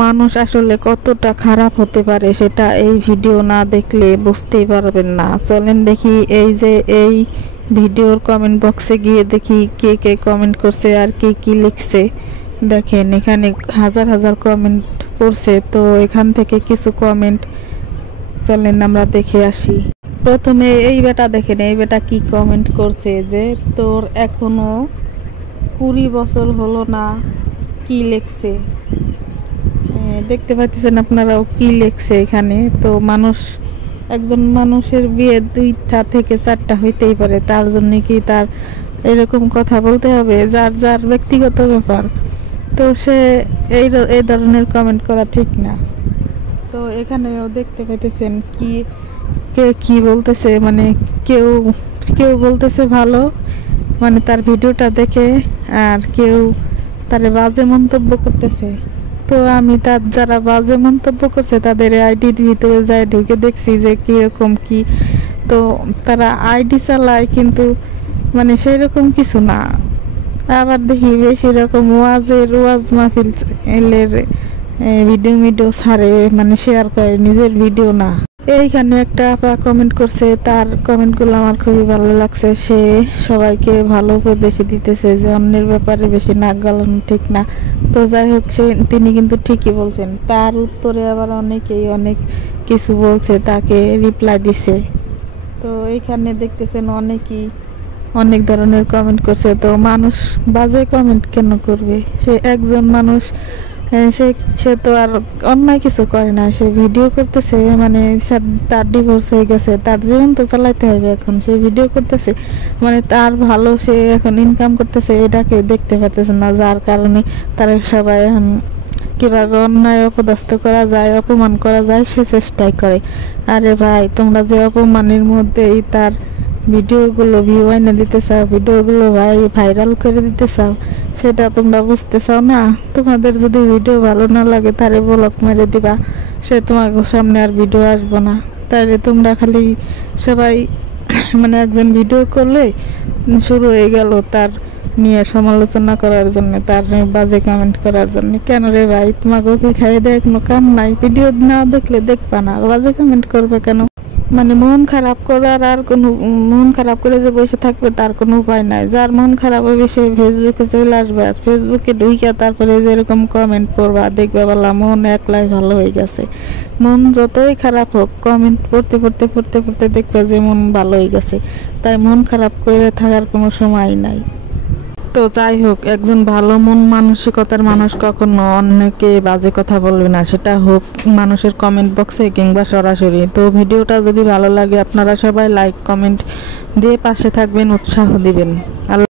মানুষ আসলে কতটা খারাপ হতে পারে সেটা এই ভিডিও না দেখলে বুঝতেই পারবেন না। চলেন দেখি এই যে এই ভিডিওর কমেন্ট বক্সে গিয়ে দেখি কে কে কমেন্ট করছে আর কে কি লিখছে। দেখেন এখানে হাজার হাজার কমেন্ট পড়ছে, তো এখান থেকে কিছু কমেন্ট চলেন আমরা দেখে আসি। প্রথমে এই বেটা দেখেন, এই বেটা কি কমেন্ট করছে যে তোর এখনো 20 বছর হলো না, কি লিখছে দেখতে পাচ্ছেন আপনারাও কি লিখছে এখানে। তো মানুষ, একজন মানুষের বিয়ে 2টা থেকে 4টা হইতেই পারে, তার জন্য কি তার এরকম কথা বলতে হবে? যার যার ব্যক্তিগত ব্যাপার, তো সে এই ধরনের কমেন্ট করা ঠিক না। তো এখানেও দেখতে পাইতেছেন কি কে কি বলতেছে, মানে কেউ কেউ বলতেছে ভালো, মানে তার ভিডিওটা দেখে, আর কেউ তারে বাজে মন্তব্য করতেছে। তো আমি তার যারা বাজে মন্তব্য করছে তাদের আইডির ভিতরে যাই ঢুকে দেখছি যে কিরকম কি। তো তারা আইডি চালায় কিন্তু মানে সেই রকম কিছু না। আবার দেখি বেশি রকম ওয়াজ মাহফিলের ভিডিও ছাড়ে, মানে শেয়ার করে, নিজের ভিডিও না। এইখানে একটা আপা কমেন্ট করছে, তার কমেন্টগুলো আমার খুবই ভালো লাগছে। সে সবাইকে ভালো উপদেশ দিতেছে যে অন্যের ব্যাপারে বেশি নাক গলানো ঠিক না। তো যাই হোক, তিনি কিন্তু ঠিকই বলছেন। তার উত্তরে আবার অনেকেই অনেক কিছু বলছে, তাকে রিপ্লাই দিছে। তো এইখানে দেখতেছেন অনেকেই অনেক ধরনের কমেন্ট করছে। তো মানুষ বাজে কমেন্ট কেন করবে? সে একজন মানুষ, সে তো আর অন্যায় কিছু করে না, সে ভিডিও করতেছে, মানে তার ডিভোর্স হয়ে গেছে, তার জীবন তো চালাইতে হবে, এখন সে ভিডিও করতেছে, মানে তার ভালো, সে এখন ইনকাম করতেছে, এটাকে দেখতে পারতেছে না, যার কারণে তারা সবাই এখন কিভাবে অন্যায় অপদস্থ করা যায়, অপমান করা যায় সে চেষ্টাই করে। আরে ভাই, তোমরা যে অপমানের মধ্যেই তার ভিডিওগুলো ভিউ এনে দিতে চাও, ভিডিওগুলো ভাইরাল করে দিতে চাও, সেটা তোমরা বুঝতে চাও না? তোমাদের যদি ভিডিও ভালো না লাগে তারে ব্লক মেরে দিবা, সে তোমাকে সামনে আর ভিডিও আসবো না। তাইলে তোমরা খালি সবাই মানে একজন ভিডিও করলে শুরু হয়ে গেল তার নিয়ে সমালোচনা করার জন্য, তার বাজে কমেন্ট করার জন্য। কেন রে ভাই, তোমাকে কি খাইয়ে দেয় কোনো কাম নাই? ভিডিও না দেখলে দেখবা না, বাজে কমেন্ট করবে কেন? মানে মন খারাপ করার আর কোনো, মন খারাপ করে যে বসে থাকবে তার কোনো উপায় নাই। যার মন খারাপ হবে সে ফেসবুকে চলে আসবে, ফেসবুকে ঢুইকা তারপরে যেরকম কমেন্ট পড়বা, দেখবে বলা মন একলাই ভালো হয়ে গেছে। মন যতই খারাপ হোক, কমেন্ট পড়তে পড়তে পড়তে পড়তে দেখবে যে মন ভালো হয়ে গেছে। তাই মন খারাপ করে থাকার কোনো সময় নাই। তো যাই হোক, একজন ভালো মন মানসিকতার মানুষ কখনো অন্যকে বাজে কথা বলবে না, সেটা হোক মানুষের কমেন্ট বক্সে কিংবা সরাসরি। তো ভিডিওটা যদি ভালো লাগে আপনারা সবাই লাইক কমেন্ট দিয়ে পাশে থাকবেন, উৎসাহ দিবেন।